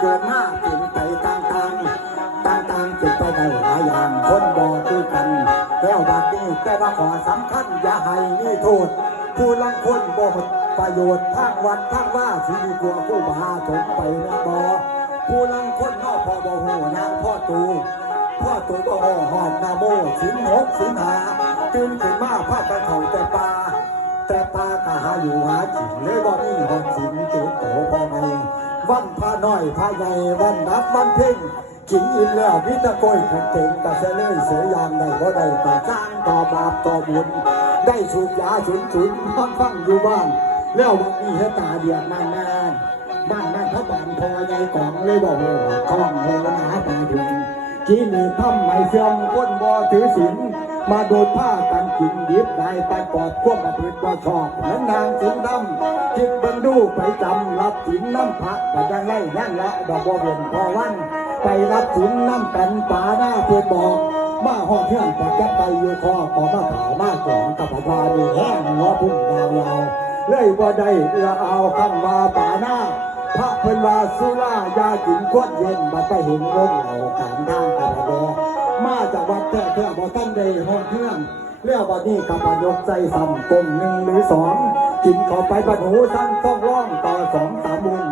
เกิดมาเป็นไปต่างๆต่างๆเป็นไปได้หลายอย่างคนบอกคือกันแล้วบัดนี้แต่ว่าขอสำคัญอย่าให้มีโทษ ผู้ลังคนบ่หมดประโยชน์ทางวัดทางว่าสิดีกว่าผู้บาถมไปนะบ่ผู้ลังคนนอกพอบ่หูนางพ่อตูพ่อตูบ่ห่อหอดนาโมสินหกสินหาตื่นขึ้นมาพากันเขาแต่ป่าแต่ปลากะหาอยู่หาจิงเลยบ่มีหอดสินเจ็บโตพอไง วันพาน้อยพาใหญ่วันนับวันเพ่งกินอิ่มแล้วพิตะโกยขึ้นเก่งกะเสเลยเสียยามได้บ่ได้ต่สร้างต่อบาปต่อบุญได้สูบยาฉุนฉุนนอนฟังอยู่บ้าน แล้ววันนี้เฮตาเดียกนานนานบ้านนั่นพระบานพอใหญ่กองเลยบอกว่าคล้องโหนาตาเดือนที่นี่ทำไม่เสื่อมคนบ่ถือศีล มาโดนผ้ากันกินดิบได้ไปปอบควบมาพืชบ่ชอบเหมือนนางสิงดำคิดเบังดูไปจำรับสินน้ำพระแต่ยังไงนั่นละดอกบัวเวียนพอวัน ไปรับสินน้ำกันป่าหน้าเพื่อบอกมาห้องเพื่อนแต่จะไปอยู่คอขอมาขาวมาก่อนกับพามีแห้งหัวพุ่งดาวยาวเลยบ่าได้ละเอาคำว่าป่าหน้าพระเพิ่นว่าสุรายากินขวดเย็นมาไปเห็นวงเหล่ากางทางอะไรแด มาจากวัดแท้แท้บ่ทันได้ห้องเครื่องแล้วบัดนี้กับปยกใจซ้ำกลมหนึ่งหรือสองกินเข้าไปปัดหูสั้นต้องร้องต่อสองสามมุน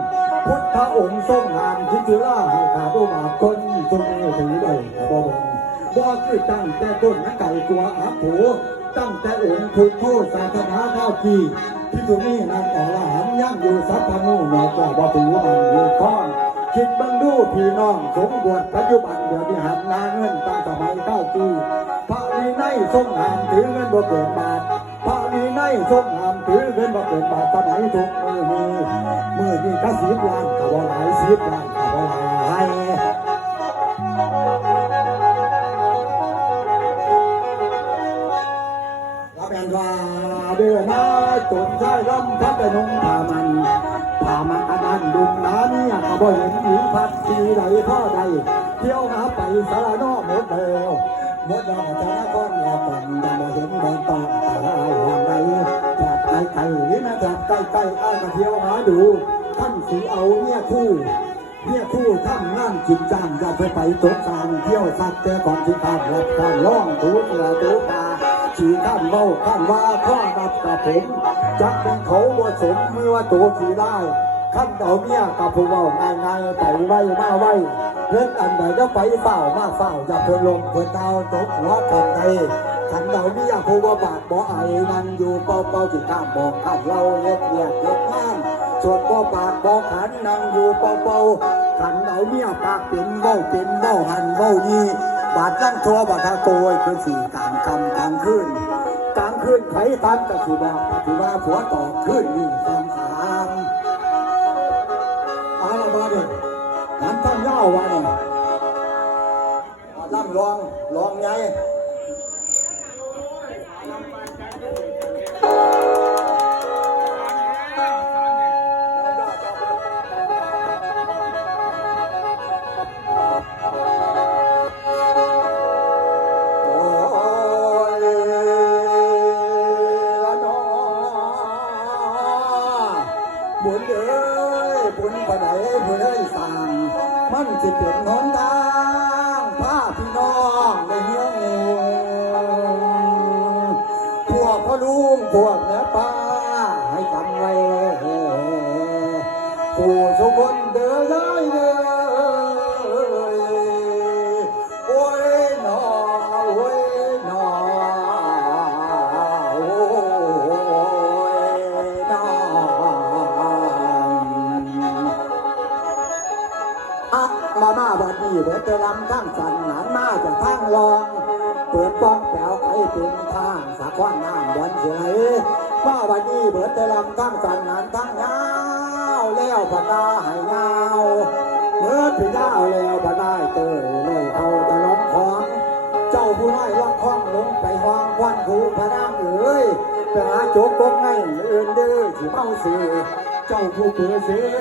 พุทธองค์ทรงงามคิจุล่าให้ขาดูมาคนทรงนี้ถือได้บ่บนบ่คือตั้งแต่ต้นนักไก่ตัวอาผูตั้งแต่องค์ทุกโทษศาสนาเท่าที่พิจุนี่นางอรหันย่างอยู่สัพพนุนอกจากว่าถือมันอยู่ก้อน คิดบังดูพี่น้องสมบวชปัจจุบันเดี๋ยวนี้หันนาเงินตั้งสมัยเก้าปีพระมีในทรงหามถือเงินบ่เกินบาทพระมีในทรงหามถือเงินบ่เกินบาทสมัยทุกมือนี้มือนี้ก็สิบล้านกับว่าหลายสิบล้านกับว่าหลาย นาจนใช้ลำพัดแต่นงพามันพามันอันนั้นดุมนาเนี่ยก็บ่เห็นหญิงพัดสีใดพ่อใดเที่ยวหาไปสารนอหมดแล้วหมดแล้วจะนครแล้วก่อนยังบ่เห็นบ่ต้องตายอย่างไรแถบไกลไกลนี่นะแถบใกล้ใกล้อ้ายก็เที่ยวหาดู ท่านสีเอาเนี่ยคู่เนี่ยคู่ทำงานจริงจังจะไปไปตกตางเที่ยวสักแต่ก่อนที่ข้ามรับข้าล่องตูเสือตูปา ขี่ข้ามเมาข้ามว่าข้อรับกับผม จักเป็นเขาว่สมเมื่อว่าตัวขี่ได้ขั้นเอาเมียกับผู้เว่าง่ายง่ายๆไปไว้มาไว้เพื่อนอันใดก็ไปเฝ้ามาเฝ้าอย่าเพิ่นลงเพื่อนดาวตกหัวกันใดขันเอาเมียผู้ว่าบาดบ่ไอ้นั่งอยู่เป่าเป่าที่ข้ามบอกข้ามเราเล็ดเลียดเล็ดงานส่วนบ่ปากบ่ขันนั่งอยู่เบาๆขันเอาเมียปากเป็นเว้าเป็นเว้าหันเว้านี่ บาดจังทัวบาดทาโกยคือสี่ต่างคำกลางคืนกลางคืนไผตันก็สิบอกสิว่าผัวต่อขึ้นนี่สามสามอาละมาเด้อหันตั้งเล่าว่าเนี่ยล่ำลองลองไง บุญปะไหนบุญเอ้ยสั่งมันจะเป็นหนทางพาพี่น้องในเมืองพวกพ่อลุงพวกแม่ป้าให้จำไว้ผู้สุบนเดิน จะลำข้างสันหนานมาจากทางรอง เปิดป้องแปวไอ้เป็นทางสะก้อนน้ำบนเฉยมาบัดนี้เบิดจะลำข้างสันหนานทางยาวแล้วพดาให้ยาวเมื่อถึงยาวแล้วพได้เตยเลยเอาต่ล้อมของ เจ้าผู้น้อยล็อกห้องลงไปห้องควันคูพระนางเอ๋ยไปหาโจกกกไงเอื่นเด้อที่เมาเสือ เจ้าผู้เผือเสือ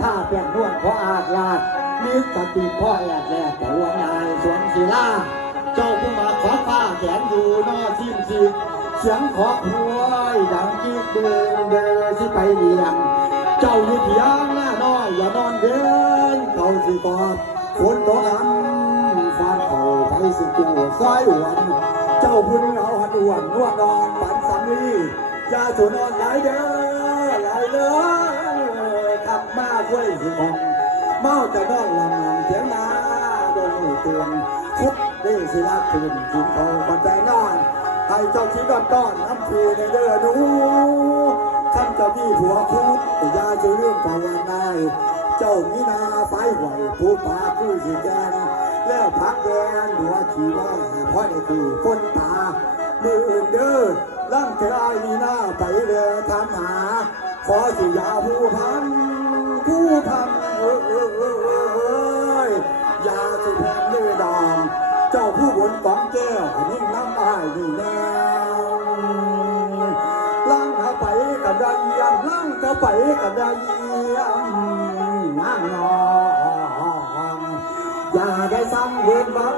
ถ้าเปลี่ยนนวลเพราะอาจลาดมีสติพ่อแอดแลแต่วงนายสวนศิลาเจ้าผู้มาขอผ้าแขนอยู่นอทิมชีเสียงขอพวยดังจีเดินเดินสิไปเลี้ยงเจ้าอยู่เพียงหน้าน้อยอย่านอนเดินเขาเขาที่กอดฝนตกอันฟาดเขาไปสิกูซอยหวนเจ้าผู้นี้เอาหันอวนนวดนอนปันสำลียาสูนอนหลายเด้อ หลายเด้อขับมาช่วยสิมองเมาจะนอนลำลำเถียงนาโดนเตือนคุดได้สิลาคืนกินเขาบันไดนอนให้เจ้าชีดอนต้อนน้ำทีในเด้อดูท่านเจ้าพี่ผัวคุดยาจะเรื่องภาวนาเจ้ามีนาไฟไหวผู้ป่าผู้สีแกงแล้วพักแดนหัวขี่ว่าพ่อได้คือคนตามืออื่นเด้อร่างเธอไอ้นีหน้าไปเลยถามหา ขอสิยาผู้พันผู้พันเอ้ยเอ้ยเอ้ยเอ้ยเอยยาสิแพงเลือดองเจ้าผู้บนกองแก้วนิ่น้ำอ้ายนี่แนวล่างเข้าไปกับด้เยี่ยมล่างเข้าไปกับด้เยี่ยมนั่งนอนอย่าได้ซ้ำเวรบัง